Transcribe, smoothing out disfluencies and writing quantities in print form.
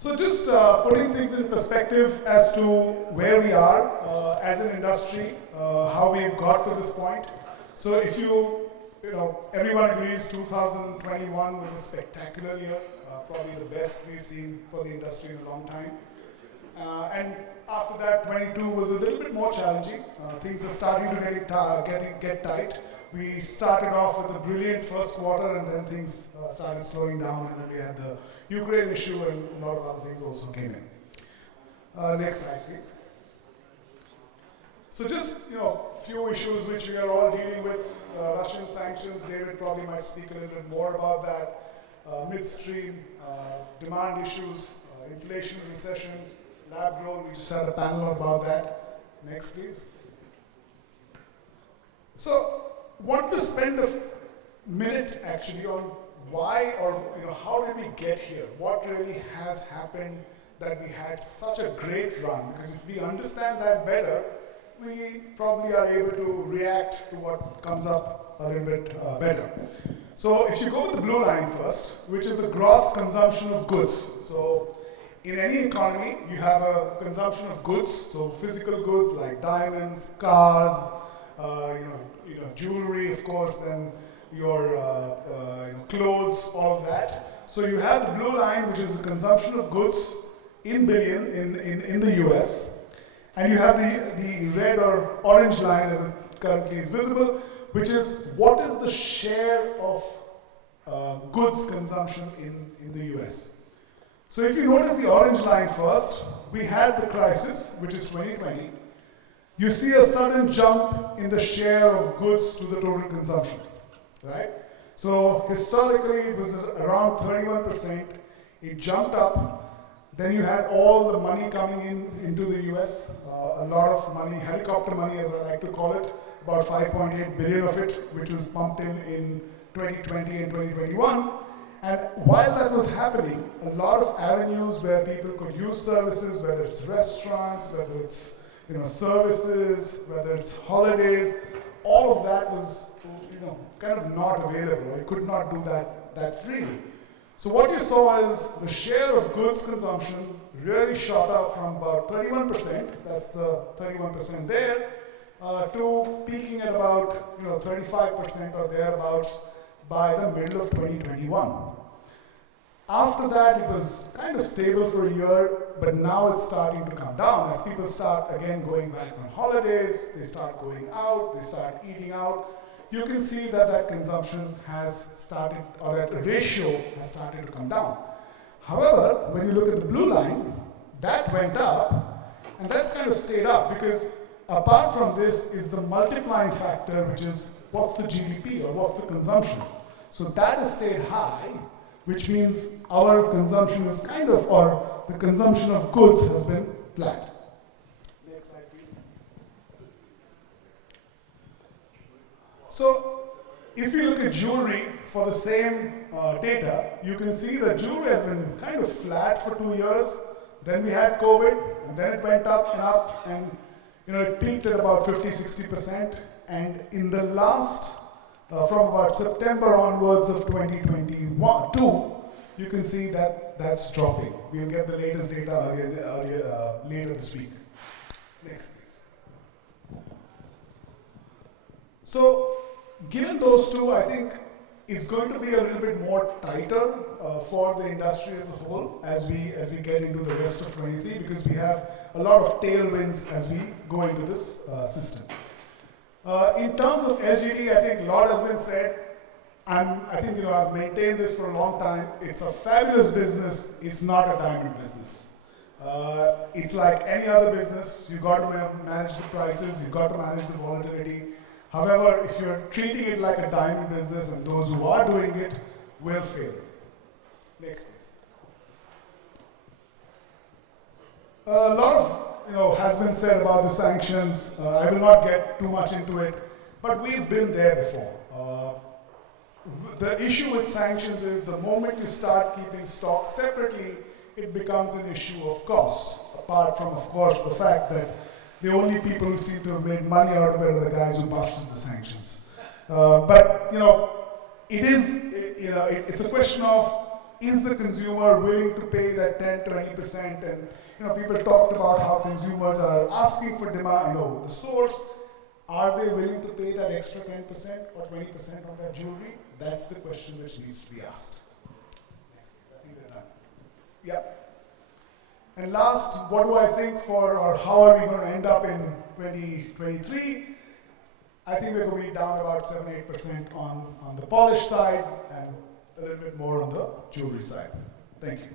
So just putting things in perspective as to where we are as an industry, how we've got to this point. So if everyone agrees 2021 was a spectacular year, probably the best we've seen for the industry in a long time. And after that, 22 was a little bit more challenging. Things are starting to get tight. We started off with a brilliant first quarter, and then things started slowing down, and then we had the Ukraine issue, and a lot of other things also came in. Next slide, please. So just a few issues which we are all dealing with. Russian sanctions. David probably might speak a little bit more about that. Midstream demand issues, inflation, recession, lab grown. We just had a panel about that. Next, please. So, want to spend a minute actually on why or how did we get here? What really has happened that we had such a great run? Because if we understand that better, we probably are able to react to what comes up a little bit better. So if you go with the blue line first, which is the gross consumption of goods. So in any economy, you have a consumption of goods, so physical goods like diamonds, cars, jewelry, of course, then your clothes, all of that. So you have the blue line, which is the consumption of goods in billion in the US. And you have the red or orange line, as it currently is visible, which is what is the share of goods consumption in the US. So if you notice the orange line first, we had the crisis, which is 2020. You see a sudden jump in the share of goods to the total consumption, right? So historically, it was around 31%. It jumped up. Then you had all the money coming into the US, a lot of money, helicopter money as I like to call it, about 5.8 billion of it, which was pumped in 2020 and 2021. And while that was happening, a lot of avenues where people could use services, whether it's restaurants, whether it's services, whether it's holidays, all of that was kind of not available. You could not do that freely. So what you saw is the share of goods consumption really shot up from about 31%, that's the 31% there, to peaking at about 35% or thereabouts by the middle of 2021. After that, it was kind of stable for a year, but now it's starting to come down as people start again going back on holidays, they start going out, they start eating out. You can see that consumption has started, or that ratio has started to come down. However, when you look at the blue line, that went up, and that's kind of stayed up because apart from this is the multiplying factor, which is what's the GDP or what's the consumption. So that has stayed high, which means our consumption is or the consumption of goods has been flat. Next slide, please. So if you look at jewelry for the same data, you can see that jewelry has been kind of flat for 2 years. Then we had COVID, and then it went up and up, and it peaked at about 50-60%. And in the last from about September onwards of 2022, you can see that that's dropping. We'll get the latest data later this week. Next, please. So, given those two, I think it's going to be a little bit more tighter for the industry as a whole as we get into the rest of 23, because we have a lot of tailwinds as we go into this system. In terms of LGD, I think a lot has been said. I think I've maintained this for a long time. It's a fabulous business. It's not a diamond business. It's like any other business. You've got to manage the prices. You've got to manage the volatility. However, if you're treating it like a diamond business, and those who are doing it will fail. Next, please. A lot of has been said about the sanctions. I will not get too much into it, but we've been there before. The issue with sanctions is the moment you start keeping stock separately, it becomes an issue of cost, apart from, of course, the fact that the only people who seem to have made money out of it are the guys who busted the sanctions. But it's a question of is the consumer willing to pay that 10-20%? And people talked about how consumers are asking for demand, the source. Are they willing to pay that extra 10% or 20% on that jewelry? That's the question which needs to be asked. I think we're done. Yeah. And last, what do I think or how are we going to end up in 2023? I think we're going to be down about 7-8% on the polish side and a little bit more on the jewelry side. Thank you.